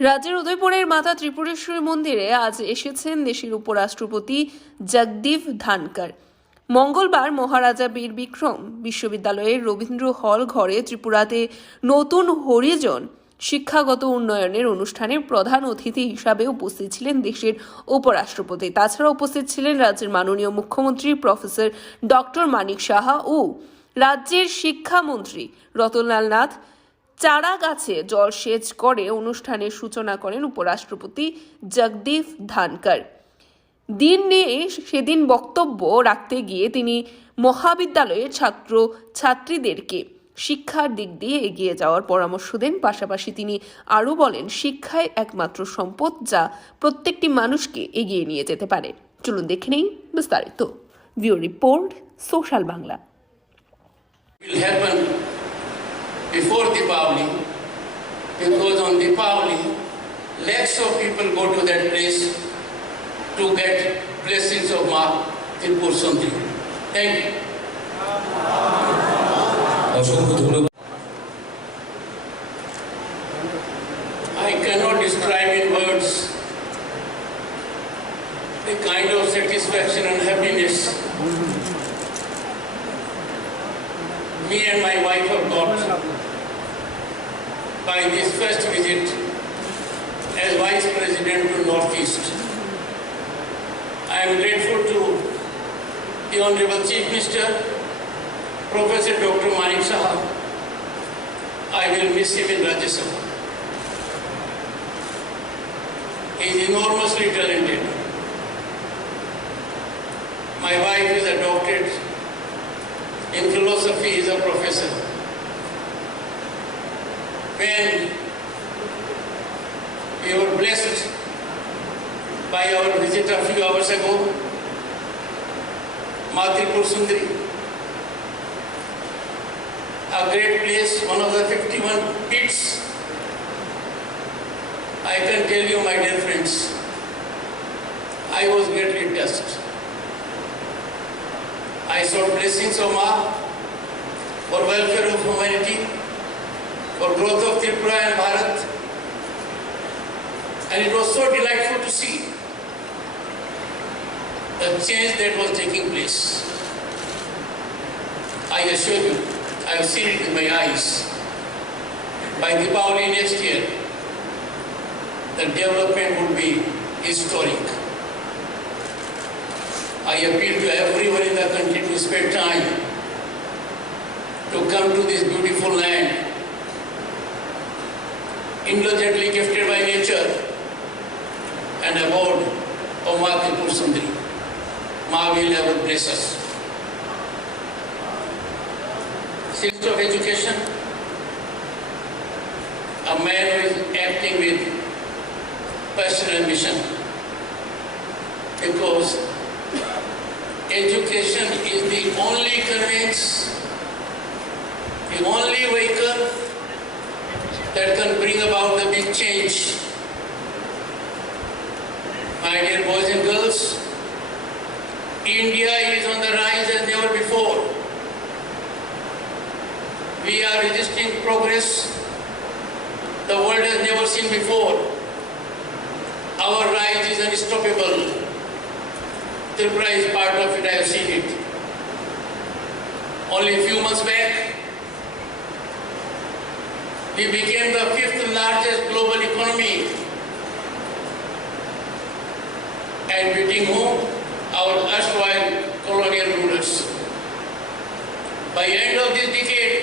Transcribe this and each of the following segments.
রাজ্যের উদয়পুরের মাতা ত্রিপুরেশ্বরী মন্দিরে আজ এসেছেন দেশের উপরাষ্ট্রপতি জগদীপ ধনকর। মঙ্গলবার মহারাজা বীর বিক্রম বিশ্ববিদ্যালয়ের রবীন্দ্র হল ঘরে ত্রিপুরাতে নতুন হরিজন শিক্ষাগত উন্নয়নের অনুষ্ঠানে প্রধান অতিথি হিসাবে উপস্থিত ছিলেন দেশের উপরাষ্ট্রপতি। তাছাড়া উপস্থিত ছিলেন রাজ্যের মাননীয় মুখ্যমন্ত্রী প্রফেসর ডক্টর মানিক সাহা ও রাজ্যের শিক্ষামন্ত্রী রতনলাল নাথ। চারা গাছে জলসেচ করে অনুষ্ঠানের সূচনা করেন উপরাষ্ট্রপতি জগদীপ ধনকর। দিন নিয়ে সেদিন বক্তব্য রাখতে গিয়ে তিনি মহাবিদ্যালয়ের ছাত্র ছাত্রীদেরকে শিক্ষার দিক দিয়ে এগিয়ে যাওয়ার পরামর্শ দেন। পাশাপাশি তিনি আরও বলেন, শিক্ষাই একমাত্র সম্পদ যা প্রত্যেকটি মানুষকে এগিয়ে নিয়ে যেতে পারে। চলুন দেখে নেই বিস্তারিত। View report, social Bangla. Before Deepavali, because on Deepavali, lakhs of people go to that place to get blessings of Ma Tripura Sundari. Thank you. I cannot describe in words the kind of satisfaction and happiness me and my wife have got by this first visit as Vice President to Northeast. I am grateful to the Honorable Chief Minister, Professor Dr. Manik Saha. I will miss him in Rajya Sabha. He is enormously talented. My wife is a doctorate in philosophy, is a professor. When we were blessed by our visit a few hours ago, Ma Tripura Sundari, a great place, one of the 51 pits. I can tell you, my dear friends, I was greatly touched. I sought blessings of Ma for welfare of humanity, for growth of Tripura and Bharat, and it was so delightful to see the change that was taking place. I assure you, I have seen it with my eyes. By Deepavali next year, the development would be historic. I appeal to everyone in the country to spend time to come to this beautiful land, indulgently gifted by nature and abode of Ma Tripura Sundari. Ma will ever bless us. System of education, a man who is acting with passion and mission, because education is the only conveyance, the only vehicle that can bring about the big change. My dear boys and girls, India is on the rise as never before. We are registering progress the world has never seen before. Our rise is unstoppable. Tripura is part of it, I have seen it. Only a few months back, we became the 5th largest global economy, and beating whom? Our erstwhile colonial rulers. By end of this decade,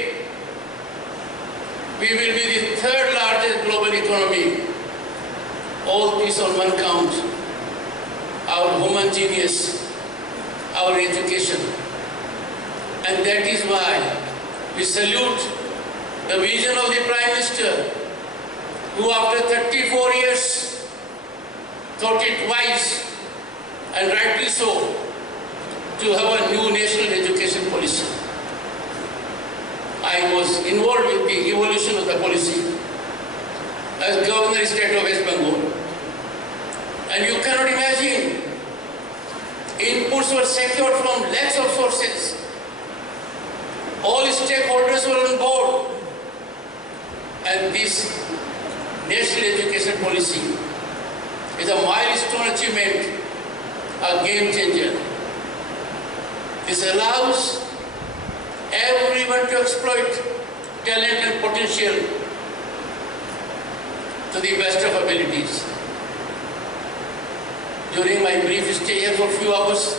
we will be the 3rd largest global economy. All this on one count. Our human genius, our education. And that is why we salute the vision of the Prime Minister, who after 34 years thought it wise, and rightly so, to have a new national education policy. I was involved with the evolution of the policy as Governor State of West Bengal. And you cannot imagine, inputs were secured from lakhs of sources. All stakeholders were on board. And this national education policy is a milestone achievement, a game changer. This allows everyone to exploit talent and potential to the best of abilities. During my brief stay here for a few hours,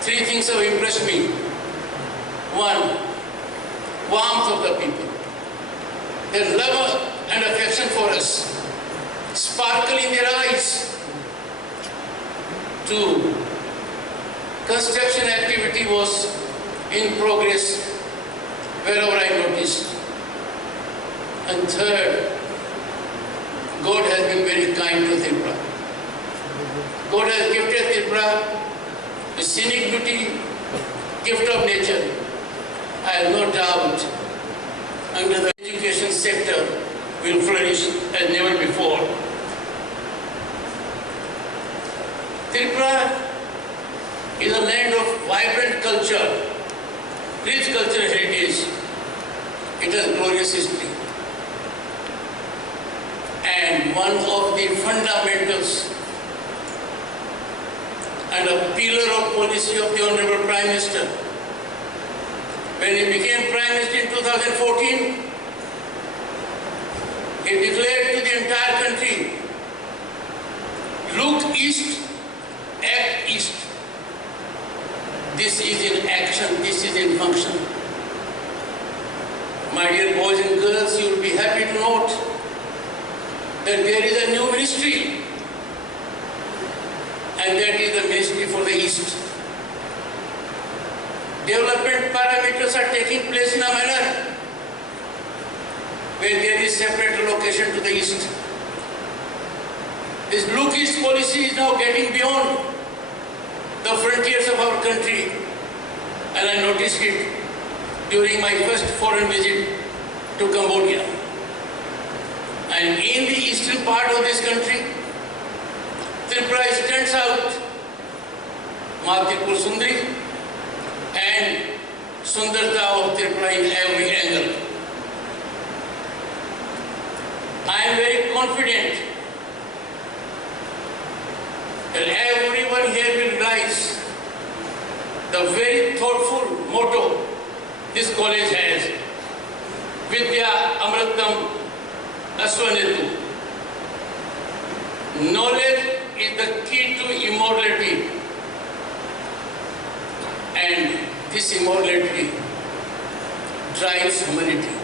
three things have impressed me. One, warmth of the people. Their love and affection for us, sparkle in their eyes. Two, construction activity was in progress wherever I noticed. And third, God has been very kind to Tripura. God has gifted Tripura the scenic beauty, gift of nature. I have no doubt under the education sector will flourish as never before. Tripura is a land of vibrant culture, rich cultural heritage. It has glorious history. And one of the fundamentals and a pillar of policy of the Honorable Prime Minister, when he became Prime Minister in 2014, he declared to the entire country, look east, act east. This is in action, this is in function. My dear boys and girls, you will be happy to note that there is a new ministry, and that is the Ministry for the East. Development parameters are taking place in a manner where there is separate allocation to the East. This Look East policy is now getting beyond the frontiers of our country, and I noticed it during my first foreign visit to Cambodia. And in the eastern part of this country, Tripura stands out, Maa Tripura Sundari and Sundarta of Tripura in every angle. I am very confident that everyone here will realize the very thoughtful motto this college has, Vidya Amritam Aswanetu. Knowledge is the key to immortality, and this immortality drives humanity.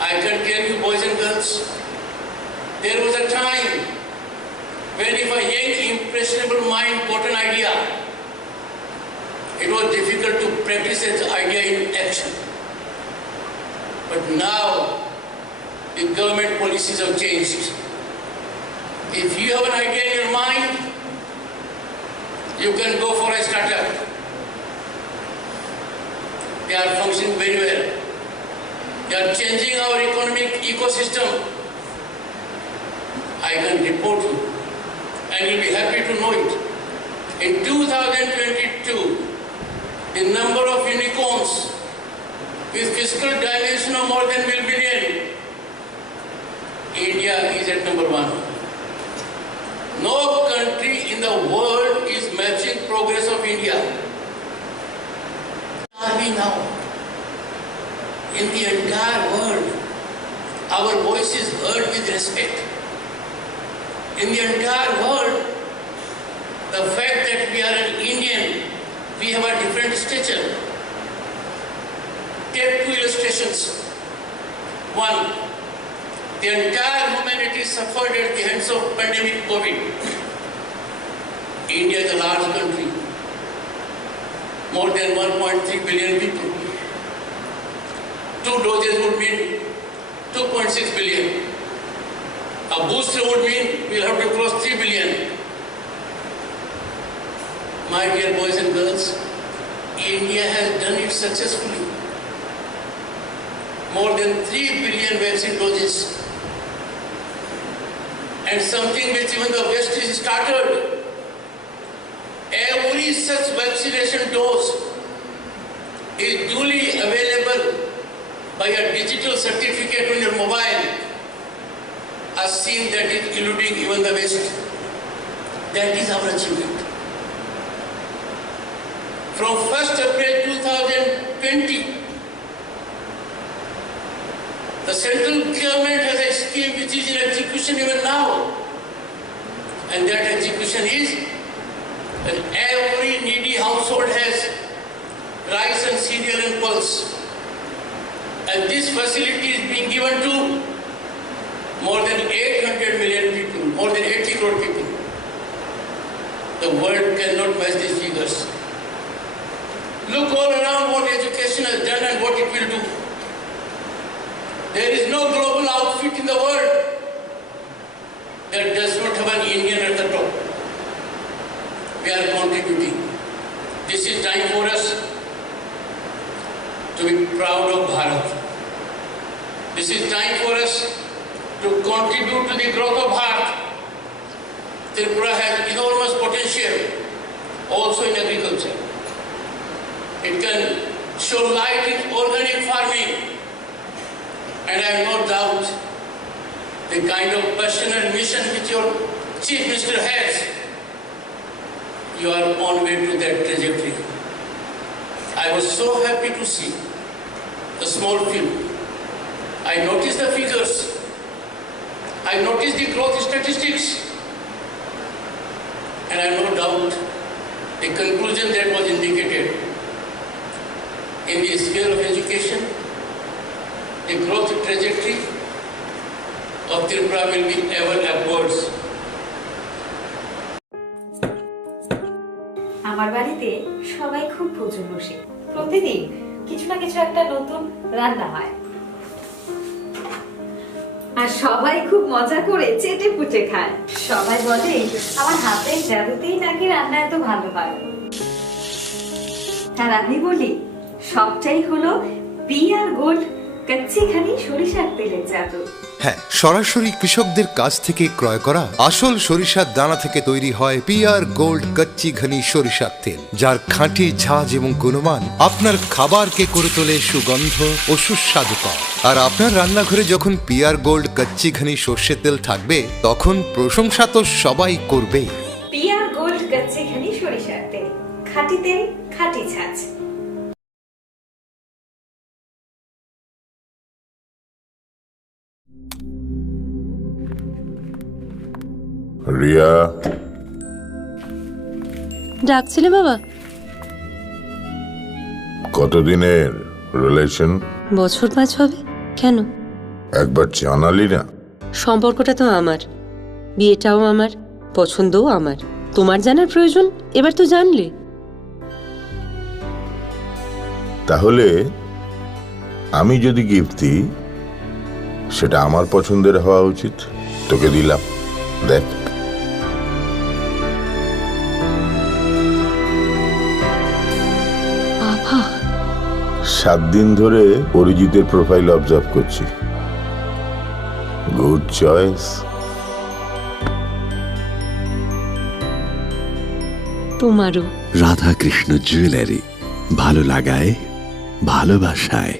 I can tell you, boys and girls, there was a time when if a young impressionable mind got an idea, it was difficult to practice that idea in action. But now the government policies have changed. If you have an idea in your mind, you can go for a startup. They are functioning very well. They are changing our economic ecosystem. I can report you, and you'll be happy to know it. In 2022, the number of unicorns with fiscal dimension of more than 1 billion, India is at number 1. No country in the world is matching progress of India. Where are we now? In the entire world, our voice is heard with respect. In the entire world, the fact that we are an Indian, we have a different stature. Take 2 illustrations. One, the entire humanity suffered at the hands of pandemic COVID. India is a large country, more than 1.3 billion people. 2 doses would mean 2.6 billion. A booster would mean we'll have to cross 3 billion. My dear boys and girls, India has done it successfully. More than 3 billion vaccine doses. And something which even the West is started. Every such vaccination dose is duly available by a digital certificate on your mobile, a scene that is eluding even the West. That is our achievement. From 1st April 2020, the central government has a scheme which is in execution even now. And that execution is that every needy household has rice and cereal and pulse. And this facility is being given to more than 800 million people, more than 80 crore people. The world cannot match these figures. Look all around what education has done and what it will do. There is no global outfit in the world that does not have an Indian at the top. We are contributing. This is time for us to be proud of Bharat. This is time for us to contribute to the growth of Bharat. Tripura has enormous potential also in agriculture. It can show light in organic farming. And I have no doubt the kind of passion and mission which your Chief Minister has, you are on way to that trajectory. I was so happy to see the small film. I noticed the figures. I noticed the growth statistics. And I have no doubt the conclusion that was indicated in the sphere of education, the growth trajectory of Tripura will be ever upwards. আমার বাড়িতে সবাই খুব প্রচুর বসে প্রতিদিন কিছু না কিছু একটা নতুন রান্না হয় আর সবাই খুব মজা করে চেটে পুটে খায় সবাই বলে আমার হাতের জাদুতেই নাকি রান্না এত ভালো হয় আর আমি বলি সবটাই হলো পিআর গোল্ড কচ্চিখানি সরিষার তেলের জাদু হ্যাঁ, সরাসরি কৃষকদের কাছ থেকে ক্রয় করা আসল সরিষার দানা থেকে তৈরি হয় পিআর গোল্ড কচ্চি ঘনি সরিষার তেল, যার খাঁটি ঝাঁজ এবং গুণমান আপনার খাবারকে করে তোলে সুগন্ধ ও সুস্বাদুকর। আর আপনার রান্নাঘরে যখন পিআর গোল্ড কচ্চি ঘনি সর্ষের তেল থাকবে তখন প্রশংসা তো সবাই করবেই। পিআর গোল্ড কচ্চিখানি সরিষার তেল, খাঁটি তেল, খাঁটি ঝাঁজ। রিয়া, ডাকছিলে বাবা? কতদিনের রিলেশন? বছর 5 হবে। কেন? একবার জানালি না? সম্পর্কটা তো আমার, বিয়েটাও আমার, পছন্দও আমার। তোমার জানার প্রয়োজন এবার তো জানলে। তাহলে আমি যদি গিফট দিই সেটা আমার পছন্দের হওয়া উচিত। তোকে দিলাম, দেখ। বাবা, 7 দিন ধরে অরিজিতের প্রোফাইল অবজার্ভ করছি। Good choice. তোমারও। রাধাকৃষ্ণ জুয়েলারি, ভালো লাগায় ভালোবাসায়।